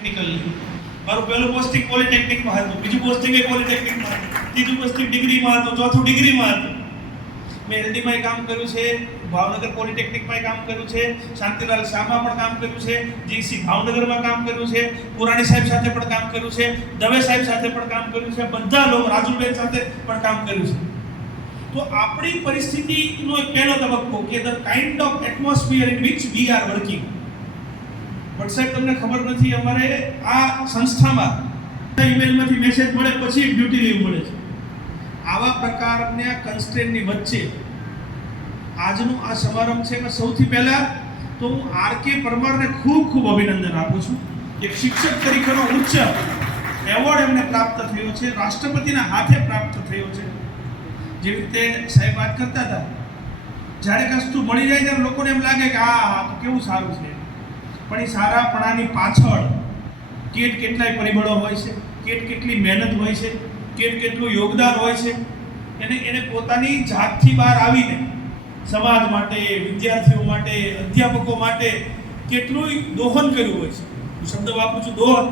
Technical મારું પહેલું posting પોલિટેકનિકમાં હતું, બીજું પોસ્ટિંગ એ પોલિટેકનિકમાં હતું, ત્રીજું પોસ્ટિંગ ડિગ્રીમાં હતું, ચોથું ડિગ્રીમાં હતું. મેં એલડીમાં કામ કર્યું છે, ભાવનગર પોલિટેકનિકમાં કામ કર્યું છે, શાંતિલાલ શાહમાં પણ કામ કર્યું છે, જીસી ભાવનગરમાં કામ કર્યું છે, પુરાણી સાહેબ સાથે પણ કામ કર્યું છે, દવે સાહેબ સાથે પણ કામ કર્યું છે, બધા લોકો રાજુબેન સાથે પણ કામ કર્યું છે. તો આપણી પરિસ્થિતિનો એક પહેલો તબક્કો કે the kind of atmosphere in which we are working. પણ સાહેબ તમને ખબર નથી, અમારે આ સંસ્થામાં ઈમેલમાંથી મેસેજ મળે પછી ડ્યુટી લીવ મળે છે. આવા પ્રકારના કન્સ્ટ્રેન્ટની વચ્ચે આજનો આ સમારંભ છે. એમાં સૌથી પહેલા તો હું આર.કે. પરમારને ખૂબ ખૂબ અભિનંદન આપું છું. એક શિક્ષક તરીકેનો ઉચ્ચ એવોર્ડ એમને પ્રાપ્ત થયો છે, રાષ્ટ્રપતિના હાથે પ્રાપ્ત થયો છે. જેવી રીતે સાહેબ વાત કરતા હતા, જ્યારે વસ્તુ મળી જાય ત્યારે લોકોને એમ લાગે કે આ તો કેવું સારું છે, પણ એ સારાપણાની પાછળ કેટલાય પરિબળો હોય છે, કેટલી મહેનત હોય છે, કેટલું યોગદાન હોય છે. એને પોતાની જાતથી બહાર આવીને સમાજ માટે, વિદ્યાર્થીઓ માટે, અધ્યાપકો માટે કેટલું દોહન કર્યું હોય છે. હું શબ્દ વાપરું છું, દોહન.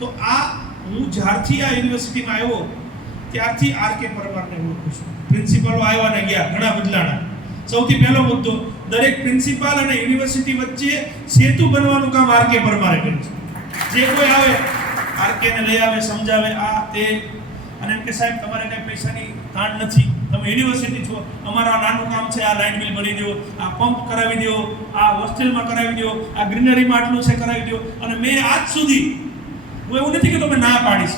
તો આ હું જ્યારથી આ યુનિવર્સિટીમાં આવ્યો ત્યારથી આર.કે. પરમારને ઓળખું છું. પ્રિન્સિપાલો આવ્યા ને ગયા, ઘણા બદલાણા. સૌથી પહેલો મુદ્દો, દરેક પ્રિન્સિપાલ અને યુનિવર્સિટી વચ્ચે સેતુ બનવાનું કામ આર.કે. પરમારે કર્યું છે. જે કોઈ આવે આર.કે.ને લઈ આવે, સમજાવે આ તે, અને એમ કે સાહેબ તમારે કઈ પૈસાની તાણ નથી, તમે યુનિવર્સિટી છો, અમારા નાનું કામ છે, આ લાઇટ બિલ ભરી દો, આ પંપ કરાવી દો, આ હોસ્ટેલમાં કરાવી દો, આ ગ્રીનરીમાં આટલું છે કરાવી દો. અને મેં આજ સુધી હું એવું નથી કે તમે ના પાડીશ,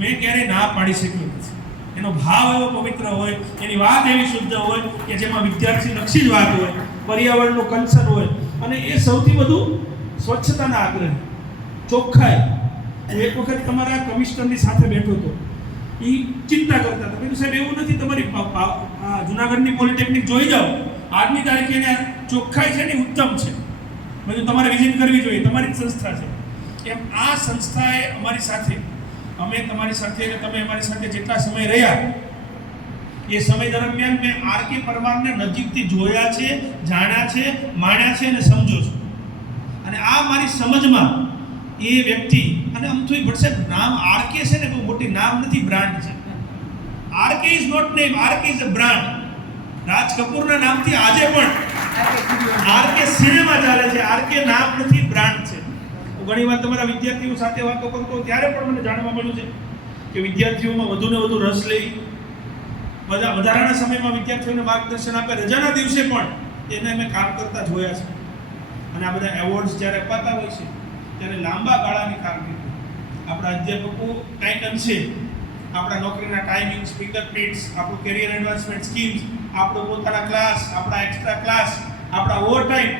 મેં ક્યારેય ના પાડી શક્યો નથી. એનો ભાવ એવો પવિત્ર હોય, એની વાત એવી શુદ્ધ હોય કે જેમાં વિદ્યાર્થી લક્ષી જ વાત હોય, પર્યાવરણનું કન્સર્ન હોય, અને એ સૌથી વધુ સ્વચ્છતાના આગ્રહ, ચોખ્ખાઈ. એક વખત તમારા કમિશનરની સાથે બેઠો હતો, એ ચિંતા કરતા હતા. મેં સાહેબ એવું નથી, તમારી જુનાગઢની પોલિટેકનિક જોઈ જાઓ, આજની તારીખે એને ચોખ્ખાઈ છે ને ઉત્તમ છે, બધું તમારે વિઝિટ કરવી જોઈએ, તમારી જ સંસ્થા છે. એમ આ સંસ્થાએ અમારી સાથે, અમે તમારી સાથે અને તમે અમારી સાથે જેટલા સમય રહ્યા, એ સમય દરમિયાન મેં આર.કે. પરમારને નજીકથી જોયા છે, જાણ્યા છે, માણ્યા છે અને સમજો છું. અને આ મારી સમજમાં એ વ્યક્તિ, અને આમ તો વોટ્સએપ નામ આર.કે. છે ને બહુ મોટી નામ નથી, બ્રાન્ડ છે. RK. Is not name, RK. Is a brand. Raj કપૂરના નામથી આજે પણ આર.કે. સિનેમા ચાલે છે. આર.કે. નામ નથી, બ્રાન્ડ છે. ઘણી વાર તમારા વિદ્યાર્થીઓ સાથે વાતો કરતો ત્યારે પણ મને જાણવા મળ્યું છે કે વિદ્યાર્થીઓમાં વધુને વધુ રસ લઈ, વધારાના સમયમાં વિદ્યાર્થીઓને માર્ગદર્શન આપે, રજાના દિવસે પણ એને મેં કામ કરતા જોયા છે. અને આ બધા એવોર્ડ્સ જ્યારે અપાતા હોય છે ત્યારે લાંબા ગાળાની કામગીરી, આપણા અધ્યાપકો કંઈક અંશે આપણા નોકરીના ટાઈમિંગ્સ, ફિંગરપ્રિન્ટ્સ, આપણું કેરિયર એડવાન્સમેન્ટ સ્કીમ્સ, આપણો પોતાના ક્લાસ, આપણા એક્સ્ટ્રા ક્લાસ, આપણા ઓવરટાઈમ,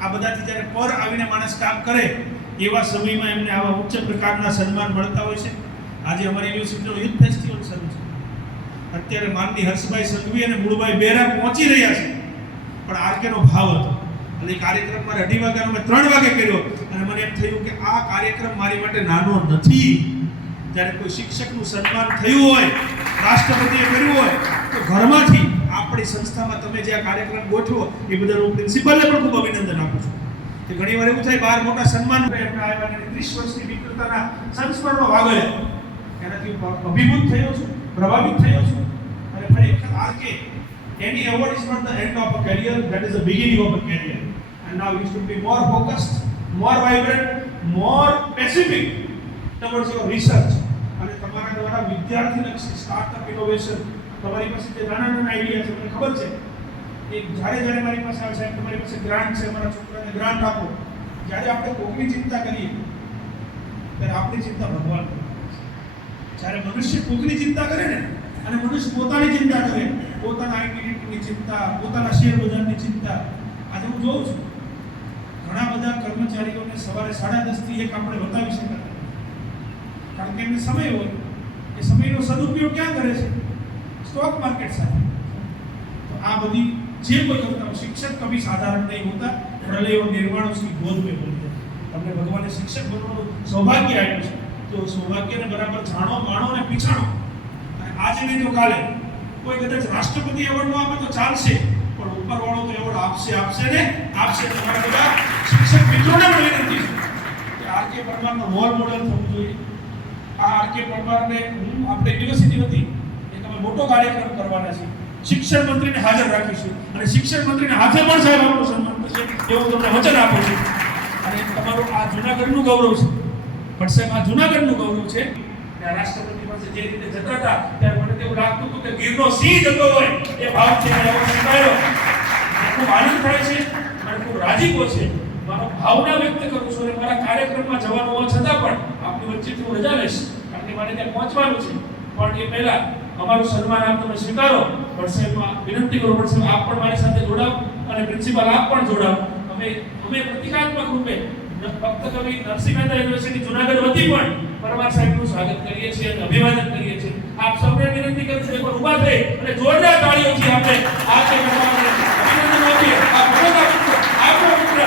આ બધાથી જ્યારે પર આવીને માણસ કામ કરે, એવા સમયમાં એમને આવા ઉચ્ચ પ્રકારના સન્માન મળતા હોય છે. આજે અમારી યુનિવર્સિટીનો યુથ ફેસ્ટિવલ શરૂ છે. અત્યારે માનની હર્ષભાઈ સંઘવી અને મૂળભાઈ બેરા પહોંચી રહ્યા છે, પણ આર.કે.નો ભાવ હતો. અને એ કાર્યક્રમ મારે 2:30 વાગ્યાનો મેં 3 વાગે કર્યો, અને મને એમ થયું કે આ કાર્યક્રમ મારી માટે નાનો નથી. જ્યારે કોઈ શિક્ષકનું સન્માન થયું હોય, રાષ્ટ્રપતિએ કર્યું હોય, તો ઘરમાંથી આપણી સંસ્થામાં તમે જે આ કાર્યક્રમ ગોઠવો એ બદલ હું પ્રિન્સિપલને પણ ખૂબ અભિનંદન આપું છું. કે ઘણી વાર એવું થાય, બહાર મોટા સન્માન એમના આવ્યા, 30 વર્ષની વિકૃતતાના સંસ્મરણો વાગળ્યા, એનાથી અભિભૂત થયો છું, પ્રભાવિત થયો છું. અને ફરી વખત R.K.. any award is not the end of a career, that is the beginning of a career, and now you should be more focused, more vibrant, more specific towards your research. અને તમારા દ્વારા વિદ્યાર્થીલક્ષી startup innovation, તમારી પાસે જે નાના નાના idea છે, મને ખબર છે એ જ્યારે મારી પાસે આવે સાહેબ તમારી પાસે ગ્રાન્ટ છે, અમારા છોકરાને ગ્રાન્ટ આપો, જ્યારે આપણે કોકની ચિંતા કરીએ ત્યારે આપણી ચિંતા ભગવાન કરે. જ્યારે મનુષ્ય કોકની ચિંતા કરે ને, અને મનુષ્ય પોતાની ચિંતા કરે, પોતાના આઈડેન્ટિટીની ચિંતા, પોતાના શેર બજારની ચિંતા. આજે હું જોઉં છું ઘણા બધા કર્મચારીઓને સવારે 10:30 થી 1 આપણે બતાવી શકતા, કારણ કે એમને સમય હોય, એ સમયનો સદુપયોગ ક્યાં કરે છે? સ્ટોક માર્કેટ સાથે. તો આ બધી જે કોઈ કરતા હોય, શિક્ષક કભી સાધારણ નહીં હોતા, પ્રલયો નિર્માણ उसकी गोद में बोल दिया. તમને ભગવાને શિક્ષક બનવાનું સૌભાગ્ય આપ્યું છે, તો સૌભાગ્યને બરાબર જાણો, માણો અને પીછાણો. અને આજે નહીં તો કાલે કોઈ કદાચ રાષ્ટ્રપતિ એવોર્ડ નો આપે તો ચાલશે, પણ ઉપરવાળો તો એવોર્ડ આપશે ને આપશે. તમારા બધા શિક્ષક મિત્રોને પણ વિનંતી છે પરમારનો રોલ મોડલ થવું જોઈએ. આ આર.કે. પરમારને આપણે યુનિવર્સિટી હતી એક અમે મોટો કાર્યક્રમ કરવાના છે. શિક્ષણ મંત્રીને હાજર રાખીશું અને શિક્ષણ મંત્રીને હાથે પણ સાહેબ આપણું સન્માન થશે એવું તમને વચન આપું છું. અને તમારું આ જૂનાગઢનું ગૌરવ છે. પણ સાહેબ આ જૂનાગઢનું ગૌરવ છે. આ રાષ્ટ્રપતિ પાસે જે રીતે જતા હતા ત્યારે મને તેવું લાગતું હતું કે ગીરનો સિંહ જતો હોય એ ભાવથી મેં એવો સ્વીકાર્યો. ખૂબ આનંદ થાય છે અને ખૂબ રાજીપો છે. મારો ભાવના વ્યક્ત કરું છું અને મારા કાર્યક્રમમાં જવાનું હોવા છતાં પણ આપની વચ્ચેથી હું રજા લઈશ કારણ કે મારે ત્યાં પહોંચવાનું છે. પણ એ પહેલા અમારું સન્માન આપ તમે સ્વીકારો. પણ સાહેબ વિનંતી કરું પણ સાહેબ આપ પણ મારી સાથે જોડાવ અને પ્રિન્સિપાલ આપ પણ જોડાવ. અમે પ્રતિકાત્મક રૂપે ફક્ત કવિ નરસિંહ મહેતા યુનિવર્સિટી જૂનાગઢ વતી પણ પરમાર સાહેબનું સ્વાગત કરીએ છીએ અને અભિવાદન કરીએ છીએ. આપ સૌને વિનંતી કરું છું એકવાર ઊભા થઈ અને જોરદાર તાળીઓથી આપણે આ અભિનંદન આપીએ. આ આપણો મિત્ર